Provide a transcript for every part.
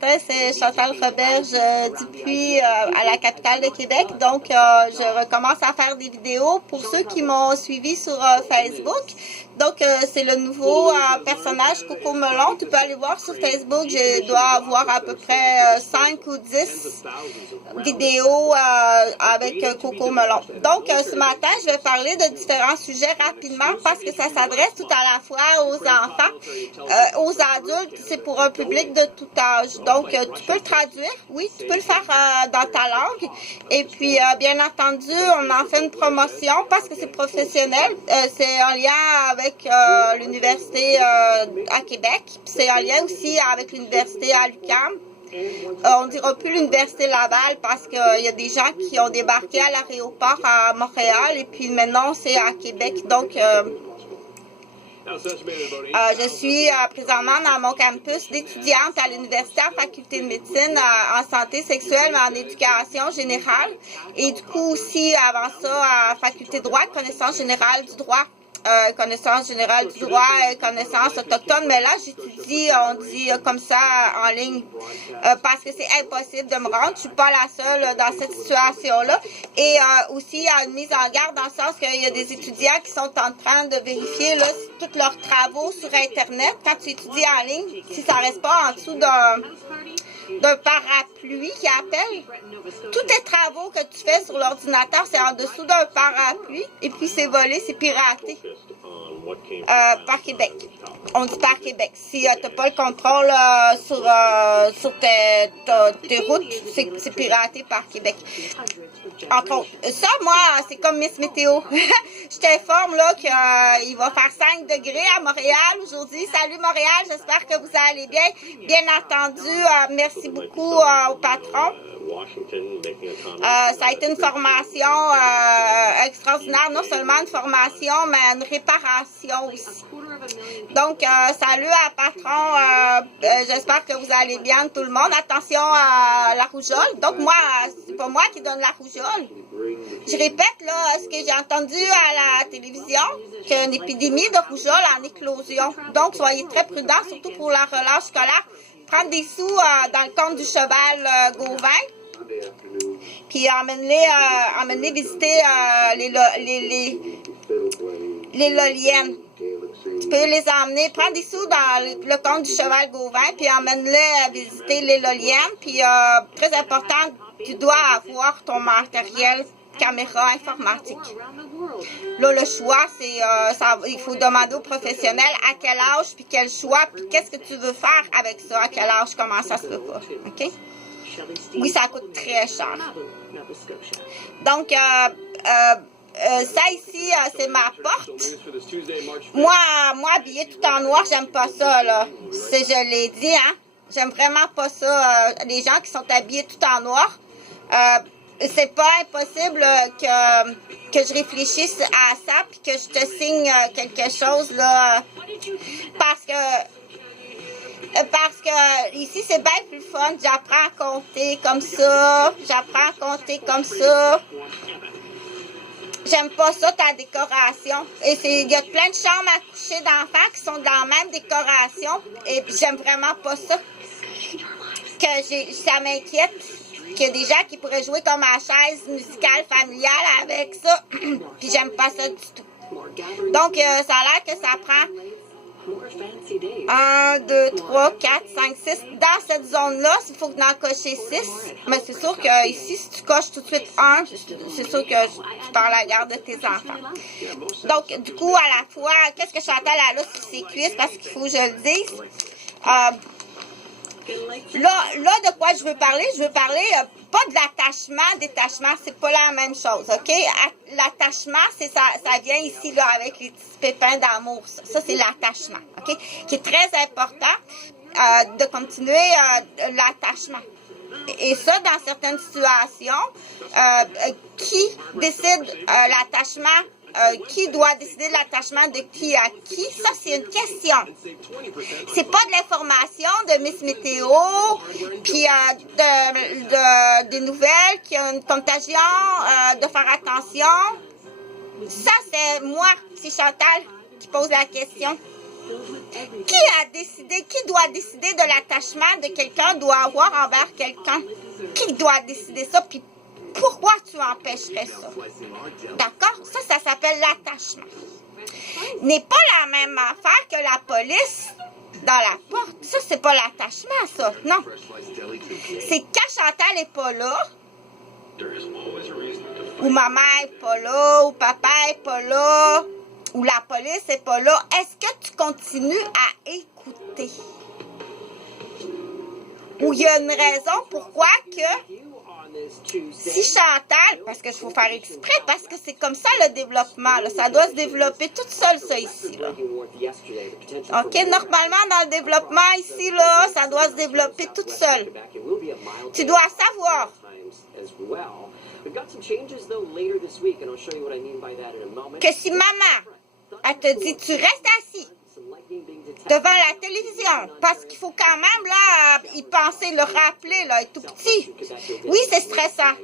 matin, c'est Chantal Roberge Dupuis à la capitale de Québec. Donc, je recommence à faire des vidéos pour ceux qui m'ont suivi sur Facebook. Donc, c'est le nouveau personnage Coco Melon. Tu peux aller voir sur Facebook. Je dois avoir à peu près 5 ou 10 vidéos avec Coco Melon. Donc, ce matin, je vais parler de différents sujets rapidement parce que ça s'adresse tout à la fois aux enfants, aux adultes. C'est pour un public de tout âge. Donc, tu peux le traduire. Oui, tu peux le faire dans ta langue. Et puis, bien entendu, on en fait une promotion parce que c'est professionnel. C'est en lien avec l'université à Québec. C'est en lien aussi avec l'université à l'UQAM. On ne dira plus l'université Laval parce qu'il y a des gens qui ont débarqué à l'aéroport à Montréal et puis maintenant c'est à Québec. Donc, je suis présentement dans mon campus d'étudiante à l'université en faculté de médecine en santé sexuelle mais en éducation générale. Et du coup aussi avant ça à faculté de droit, connaissance générale du droit. Connaissance générale du droit, connaissance autochtone, mais là j'étudie, on dit comme ça en ligne, parce que c'est impossible de me rendre, je suis pas la seule dans cette situation-là, et aussi il y a une mise en garde dans le sens qu'il y a des étudiants qui sont en train de vérifier là, tous leurs travaux sur Internet, quand tu étudies en ligne, si ça reste pas en dessous d'un parapluie qui appelle. Tous tes travaux que tu fais sur l'ordinateur, c'est en dessous d'un parapluie et puis c'est volé, c'est piraté par Québec. On dit par Québec. Si tu n'as pas le contrôle sur tes routes, c'est piraté par Québec. Entre autres. Ça, moi, c'est comme Miss Météo. Je t'informe là qu'il va faire 5 degrés à Montréal aujourd'hui. Salut Montréal, j'espère que vous allez bien. Bien entendu, merci beaucoup au patron. Ça a été une formation extraordinaire, non seulement une formation, mais une réparation aussi. Donc, salut à patron, j'espère que vous allez bien tout le monde. Attention à la rougeole. Donc, moi, c'est pas moi qui donne la rougeole. Je répète là ce que j'ai entendu à la télévision, qu'une épidémie de rougeole en éclosion. Donc, soyez très prudents, surtout pour la relâche scolaire. Prendre des sous dans le compte du cheval Gauvin. Puis emmenez visiter les loliennes. Tu peux les emmener, prendre des sous dans le compte du cheval Gauvin, puis emmène-les visiter les loliennes. Puis très important, tu dois avoir ton matériel caméra informatique. Là, le choix, c'est il faut demander aux professionnels à quel âge, puis quel choix, puis qu'est-ce que tu veux faire avec ça, à quel âge, comment ça se fait pas. OK? Oui, ça coûte très cher. Donc, ça ici, c'est ma porte. Moi, habillée tout en noir, j'aime pas ça, là. Je l'ai dit, hein. J'aime vraiment pas ça. Les gens qui sont habillés tout en noir. C'est pas impossible que je réfléchisse à ça puis que je te signe quelque chose, là. Parce que ici, c'est bien plus fun. J'apprends à compter comme ça. J'aime pas ça, ta décoration. Et il y a plein de chambres à coucher d'enfants qui sont dans la même décoration. Et puis, j'aime vraiment pas ça. Ça m'inquiète qu'il y a des gens qui pourraient jouer comme à chaise musicale familiale avec ça. Puis, j'aime pas ça du tout. Donc, ça a l'air que ça prend 1, 2, 3, 4, 5, 6. Dans cette zone-là, il faut que tu en coches 6. Mais c'est sûr que ici, si tu coches tout de suite 1, c'est sûr que tu perds la garde de tes enfants. Donc, du coup, à la fois, qu'est-ce que Chantal a là sur ses cuisses? Parce qu'il faut que je le dise. Là, de quoi je veux parler? Je veux parler pas de l'attachement, détachement, c'est pas la même chose, OK? L'attachement, ça vient ici, là, avec les petits pépins d'amour. Ça c'est l'attachement, OK? Qui est très important de continuer l'attachement. Et ça, dans certaines situations, qui décide l'attachement? Qui doit décider de l'attachement de qui à qui? Ça, c'est une question. C'est pas de l'information de Miss Météo, puis des nouvelles, qui a une contagion, de faire attention. Ça, c'est moi, c'est Chantal qui pose la question. Qui doit décider de l'attachement de quelqu'un doit avoir envers quelqu'un? Qui doit décider ça? Puis pourquoi tu empêcherais ça? D'accord? Ça s'appelle l'attachement. N'est pas la même affaire que la police dans la porte. Ça, c'est pas l'attachement, ça. Non. C'est quand Chantal n'est pas là, ou maman n'est pas là, ou papa n'est pas là, ou la police n'est pas là, est-ce que tu continues à écouter? Ou il y a une raison pourquoi que si Chantal, parce qu'il faut faire exprès, parce que c'est comme ça le développement, là, ça doit se développer tout seul, ça, ici, là. OK? Normalement, dans le développement, ici, là, ça doit se développer tout seul. Tu dois savoir que si maman, elle te dit, tu restes assis devant la télévision, parce qu'il faut quand même, là, y penser, le rappeler, là, il est tout petit. Oui, c'est stressant.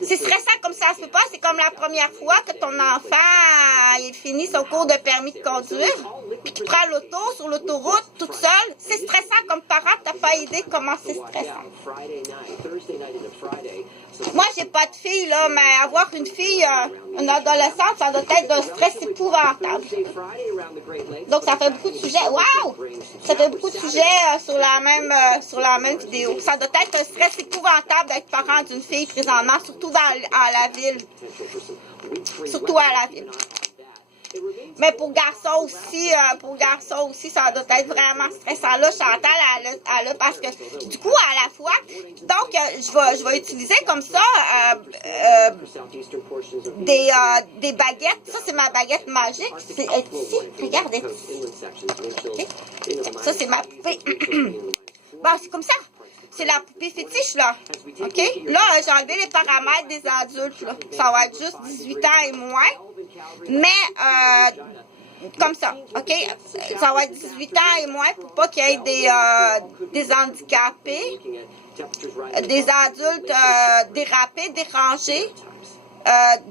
C'est stressant comme ça se peut pas. C'est comme la première fois que ton enfant, il finit son cours de permis de conduire, puis qu'il prend l'auto sur l'autoroute toute seule. C'est stressant comme parent, t'as pas idée comment c'est stressant. Moi, j'ai pas de fille, là, mais avoir une fille, une adolescente, ça doit être d'un stress épouvantable. Donc, ça fait beaucoup de sujets. Waouh! Ça fait beaucoup de sujets sur la même vidéo. Ça doit être un stress épouvantable d'être parent d'une fille présentement, surtout à la ville. Surtout à la ville. Mais pour garçons aussi, ça doit être vraiment stressant. Là, Chantal, elle a parce que du coup, à la fois, donc, je vais utiliser comme ça des baguettes. Ça, c'est ma baguette magique. C'est ici. Regarde, ici. Okay. Ça, c'est ma poupée. Bon, c'est comme ça. C'est la poupée fétiche, là. OK? Là, j'ai enlevé les paramètres des adultes, là. Ça va être juste 18 ans et moins. Mais, comme ça, OK? Ça va être 18 ans et moins pour pas qu'il y ait des handicapés, des adultes dérapés, dérangés,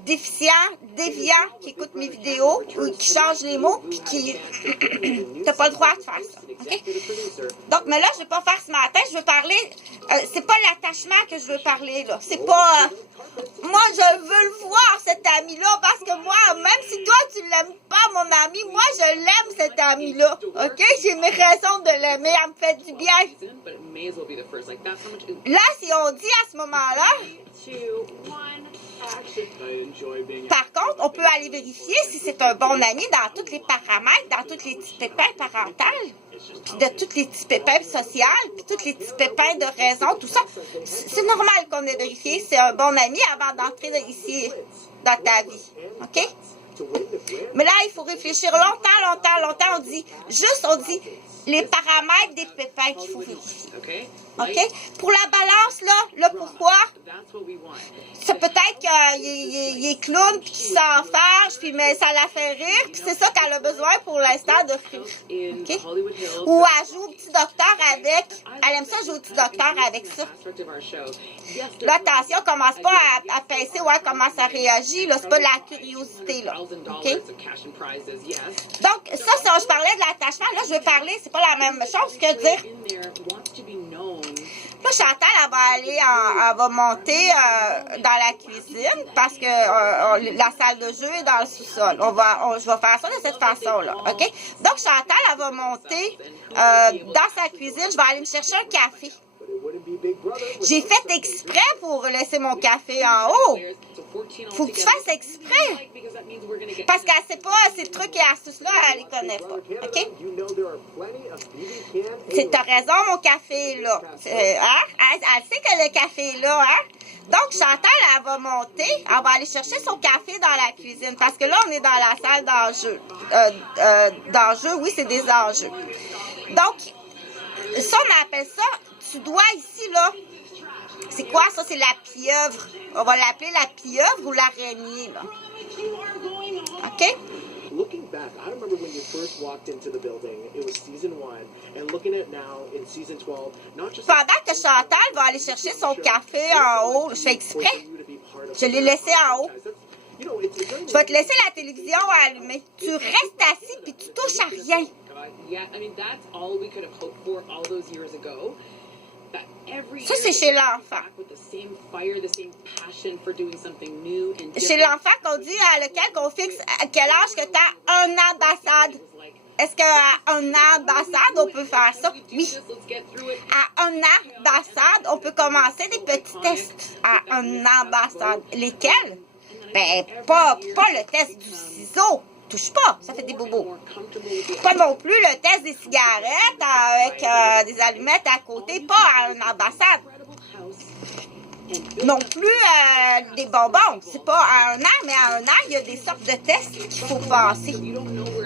déficients, déviants qui écoutent mes vidéos ou qui changent les mots puis qui... T'as pas le droit de faire ça, OK? Donc, mais là, je vais pas faire ce matin. Je veux parler... c'est pas l'attachement que je veux parler, là. C'est pas... moi, je veux le voir, cet ami-là, parce que moi, même si toi, tu l'aimes pas, mon ami, moi, je l'aime, cet ami-là, OK? J'ai mes raisons de l'aimer, elle me fait du bien. Là, si on dit à ce moment-là... Par contre, on peut aller vérifier si c'est un bon ami dans tous les paramètres, dans tous les petits pépins parentaux, puis de tous les petits pépins sociaux, puis tous les petits pépins de raison, tout ça. C'est normal qu'on ait vérifié si c'est un bon ami avant d'entrer ici dans ta vie. OK? Mais là, il faut réfléchir longtemps. On dit les paramètres des pépins qu'il faut vérifier. OK? Pour la balance, là, le pourquoi, c'est peut-être qu'il est clown puis qu'il s'enfarge, puis mais ça la fait rire, puis c'est ça qu'elle a besoin pour l'instant de rire. OK? Ou elle joue au petit docteur avec. Elle aime ça jouer au petit docteur avec ça. Là, attention, commence pas à penser comment ça réagit. Là, c'est pas de la curiosité, là. OK? Donc, ça, je parlais de l'attachement. Là, je veux parler, c'est pas la même chose que dire. Là, Chantal, elle va monter dans la cuisine parce que la salle de jeu est dans le sous-sol. Je vais faire ça de cette façon-là, OK? Donc, Chantal, elle va monter dans sa cuisine. Je vais aller me chercher un café. J'ai fait exprès pour laisser mon café en haut. Faut que tu fasses exprès. Parce qu'elle sait pas, ces trucs et astuces-là, elle les connaît pas. OK? T'as raison, mon café est là. Elle sait que le café est là, hein? Donc, Chantal, elle va monter, elle va aller chercher son café dans la cuisine. Parce que là, on est dans la salle d'enjeu. D'enjeu, oui, c'est des enjeux. Donc, ça, on appelle ça, tu dois ici, là, c'est quoi ça? C'est la pieuvre. On va l'appeler la pieuvre ou l'araignée, là. OK? Looking back, I remember when you first walked into the building, it was season 1, and looking at now in season 12, not just... Pendant que Chantal va aller chercher son café en haut, je fais exprès. Je l'ai laissé en haut. Je vais te laisser la télévision allumée. Tu restes assis puis tu touches à rien. Ça, c'est chez l'enfant. Chez l'enfant qu'on dit à lequel qu'on fixe à quel âge que tu as un ambassade. Est-ce qu'à un ambassade, on peut faire ça? Oui. À un ambassade, on peut commencer des petits tests. À un ambassade. Lesquels? Ben, pas le test du ciseau. Touche pas, ça fait des bobos. Pas non plus le test des cigarettes avec des allumettes à côté, pas à une ambassade. Non plus des bonbons. C'est pas à un an, mais à un an, il y a des sortes de tests qu'il faut passer.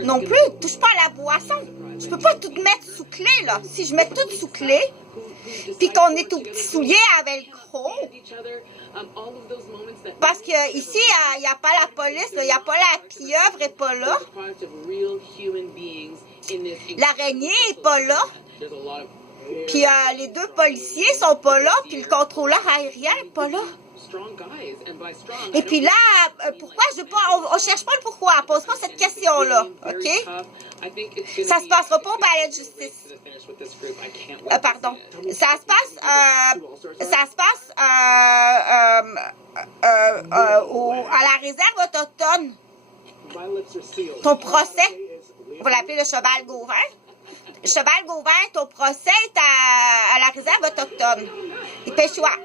Non plus, touche pas à la boisson. Je peux pas tout mettre sous clé, là. Si je mets tout sous clé, puis qu'on est au petit soulier à velcro, parce que ici, il n'y a pas la police, il n'y a pas la pieuvre n'est pas là. L'araignée n'est pas là. Puis les deux policiers sont pas là, puis le contrôleur aérien n'est pas là. Et puis là, pourquoi je veux pas, on cherche pas le pourquoi, pose pas cette question-là, OK? Ça se passera pas au palais de justice. Pardon. Ça se passe à la réserve autochtone. Ton procès, on va l'appeler le cheval Gauvin. Cheval Gauvin, ton procès est à la réserve autochtone. Et Pêchois.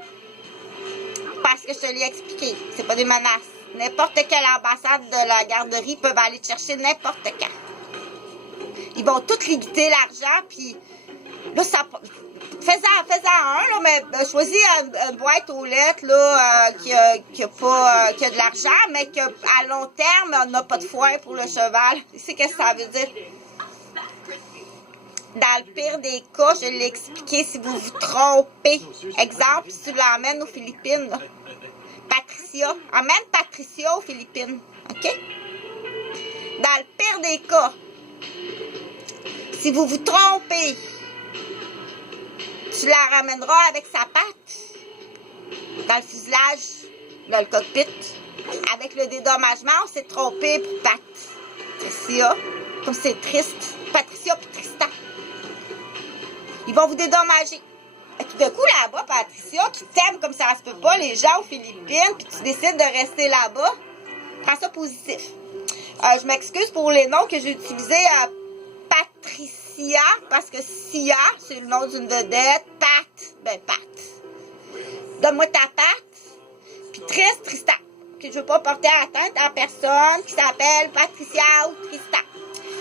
Parce que je te l'ai expliqué, c'est pas des menaces. N'importe quelle ambassade de la garderie peut aller te chercher n'importe quand. Ils vont tous limiter l'argent, puis là, ça... Fais-en un, là, mais choisis une boîte aux lettres là, qui a de l'argent, mais qu'à long terme, on n'a pas de foin pour le cheval. Tu sais qu'est-ce que ça veut dire? Dans le pire des cas, je l'ai expliqué, si vous vous trompez. Exemple, si tu l'emmènes aux Philippines, là. Patricia. Emmène Patricia aux Philippines. OK? Dans le pire des cas, si vous vous trompez, tu la ramèneras avec sa patte dans le fuselage, dans le cockpit. Avec le dédommagement, on s'est trompé pour Patricia. Comme c'est triste. Patricia et Tristan. Ils vont vous dédommager. Et tout d'un coup, là-bas, Patricia, qui t'aime comme ça se peut pas, les gens aux Philippines, puis tu décides de rester là-bas, prends ça positif. Je m'excuse pour les noms que j'ai utilisés. Patricia, parce que Sia, c'est le nom d'une vedette. Pat. Donne-moi ta patte. Puis Tristan, que je veux pas porter atteinte à personne qui s'appelle Patricia ou Tristan.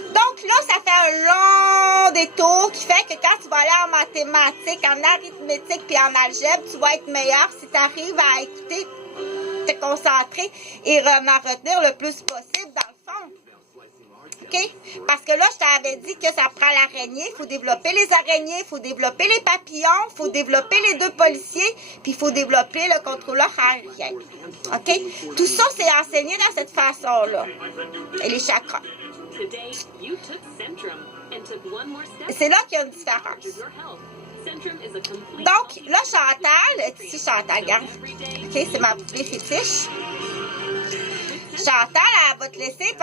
Donc là, ça fait un long détour qui fait que quand tu vas aller en mathématiques, en arithmétique puis en algèbre, tu vas être meilleur si tu arrives à écouter, te concentrer et en retenir le plus possible dans le fond. OK? Parce que là, je t'avais dit que ça prend l'araignée, il faut développer les araignées, il faut développer les papillons, il faut développer les deux policiers, puis il faut développer le contrôleur aérien. OK? Tout ça, c'est enseigné dans cette façon-là. Et les chakras. C'est là qu'il y a une différence. Donc, là, Chantal, ici Chantal, regarde. OK, c'est ma poupée fétiche. Chantal, elle va te laisser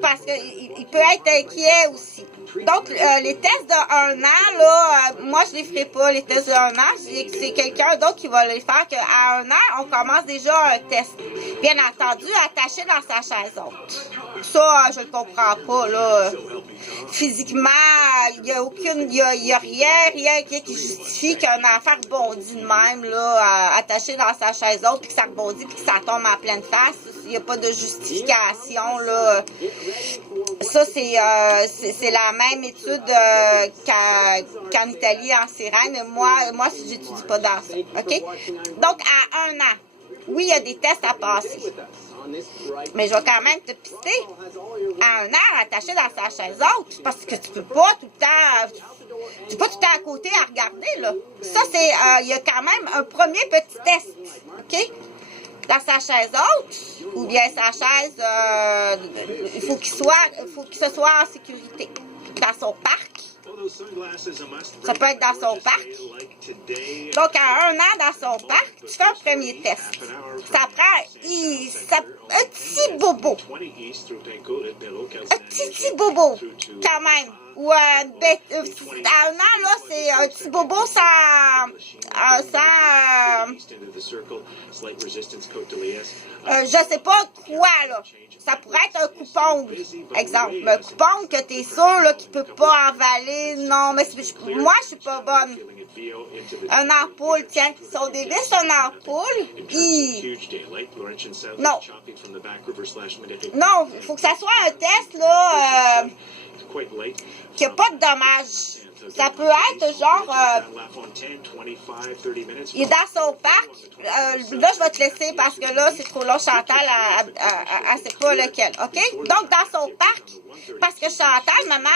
parce qu'il peut être inquiet aussi. Donc, les tests de 1 an, là, moi, je les ferai pas, les tests de 1 an. C'est quelqu'un d'autre qui va les faire qu'à 1 an, on commence déjà un test. Bien entendu, attaché dans sa chaise haute. Ça, je le comprends pas, là. Physiquement, il n'y a aucune, il y a rien qui justifie qu'un enfant rebondit de même, là, attaché dans sa chaise haute, puis que ça rebondit, puis que ça tombe en pleine face. Il n'y a pas de justification, là. Ça, c'est la même étude qu'en Italie, en sirène. Mais moi, je n'étudie pas dans ça. OK? Donc, à 1 an, oui, il y a des tests à passer. Mais je vais quand même te pister à 1 an attaché dans sa chaise haute. Parce que tu peux pas tout le temps... Tu peux pas tout le temps à côté à regarder, là. Ça, c'est... il y a quand même un premier petit test. OK? Dans sa chaise haute, ou bien sa chaise, il faut qu'il se soit en sécurité. Dans son parc. Ça peut être dans son parc. Donc, à 1 an dans son parc, tu fais un premier test. Ça prend un petit bobo. Un petit bobo, quand même. Ou à 1 an, là, c'est un petit bobo sans je sais pas quoi, là. Ça pourrait être un coupon, exemple. Un coupon que tu es sûr là, qu'il ne peut pas avaler. Non, mais moi, je suis pas bonne. Un ampoule, tiens. Si on dévisse un ampoule, non. Non, il faut que ça soit un test, là, qu'il n'y a pas de dommages. Ça peut être genre, il est dans son parc. Là, je vais te laisser parce que là, c'est trop long. Chantal, elle sait pas lequel. OK? Donc, dans son parc, parce que Chantal, maman,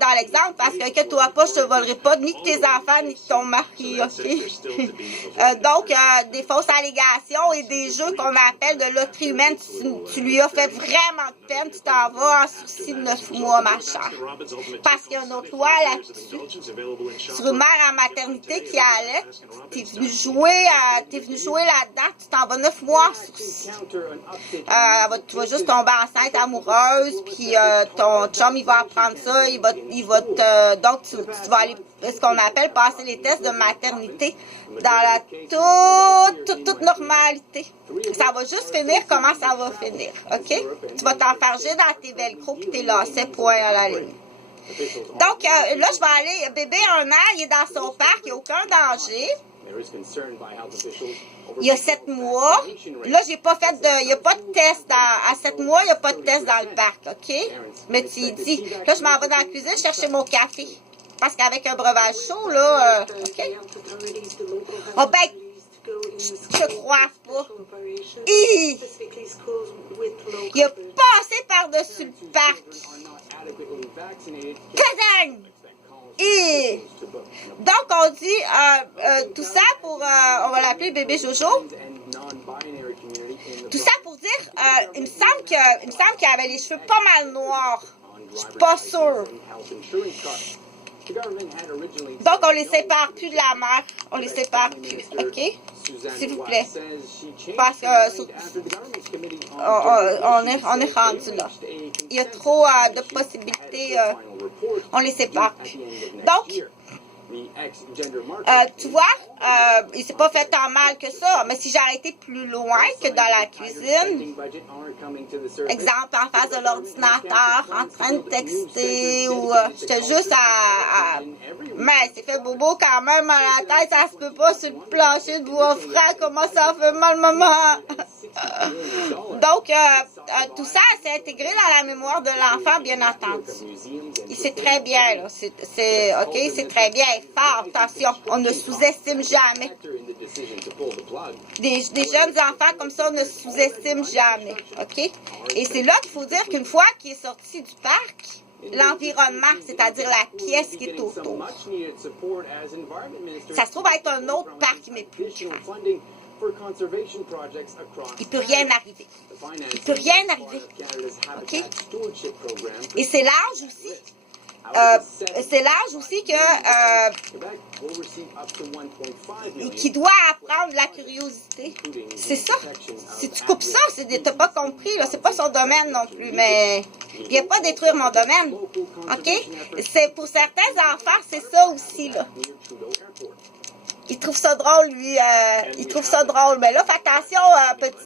dans l'exemple, parce que toi pas, je te volerai pas ni tes enfants, ni ton mari. OK? Donc, des fausses allégations et des jeux qu'on appelle de loterie humaine, tu lui as fait vraiment de peine, tu t'en vas en sursis de 9 mois, ma chère. Parce qu'il y a une autre loi là-dessus. Sur une mère en maternité qui allait, t'es venu jouer là-dedans, tu t'en vas 9 mois en sursis. Tu vas juste tomber enceinte amoureuse, puis ton chum, il va apprendre ça, donc tu vas aller, ce qu'on appelle passer les tests de maternité dans la toute normalité. Ça va juste finir comment ça va finir, OK? Tu vas t'enfarger dans tes velcro puis tes lacets, point à la ligne. Donc, là, je vais aller, bébé 1 an, il est dans son parc, il n'y a aucun danger. Il y a 7 mois. Là, il n'y a pas de test à 7 mois, il n'y a pas de test dans le parc, OK? Mais tu dis, là, je m'en vais dans la cuisine chercher mon café. Parce qu'avec un breuvage chaud, là, OK? Oh, ben, je crois pas. Il a passé par-dessus le parc. Kadang! Donc, on dit tout ça pour, on va l'appeler bébé Jojo. Tout ça pour dire, il me semble qu'il avait les cheveux pas mal noirs. Je suis pas sûre. Donc, on les sépare plus de la mère. On les sépare plus, OK? S'il vous plaît. Parce que on est rendu là. Il y a trop de possibilités. On les sépare plus. Donc, tu vois, il s'est pas fait tant mal que ça, mais si j'ai été plus loin que dans la cuisine, exemple en face de l'ordinateur, en train de texter, ou j'étais juste mais c'est fait bobo quand même à la tête, ça se peut pas sur le plancher de bois franc, comment ça fait mal, maman? Donc, tout ça s'est intégré dans la mémoire de l'enfant, bien entendu. Il sait très bien, là. OK, c'est très bien. Fort, attention, on ne sous-estime jamais. Des jeunes enfants comme ça, on ne sous-estime jamais. OK? Et c'est là qu'il faut dire qu'une fois qu'il est sorti du parc, l'environnement, c'est-à-dire la pièce qui est autour, ça se trouve être un autre parc, mais plus grand. Il peut rien arriver. Il peut rien arriver. OK? Et c'est l'âge aussi. Qui doit apprendre la curiosité. C'est ça. Si tu coupes ça, t'as pas compris. C'est pas son domaine non plus. Mais il n'y a pas détruire mon domaine. OK? C'est pour certains enfants, c'est ça aussi, là. Il trouve ça drôle, lui. Il trouve ça drôle. Mais là, fais attention, petit.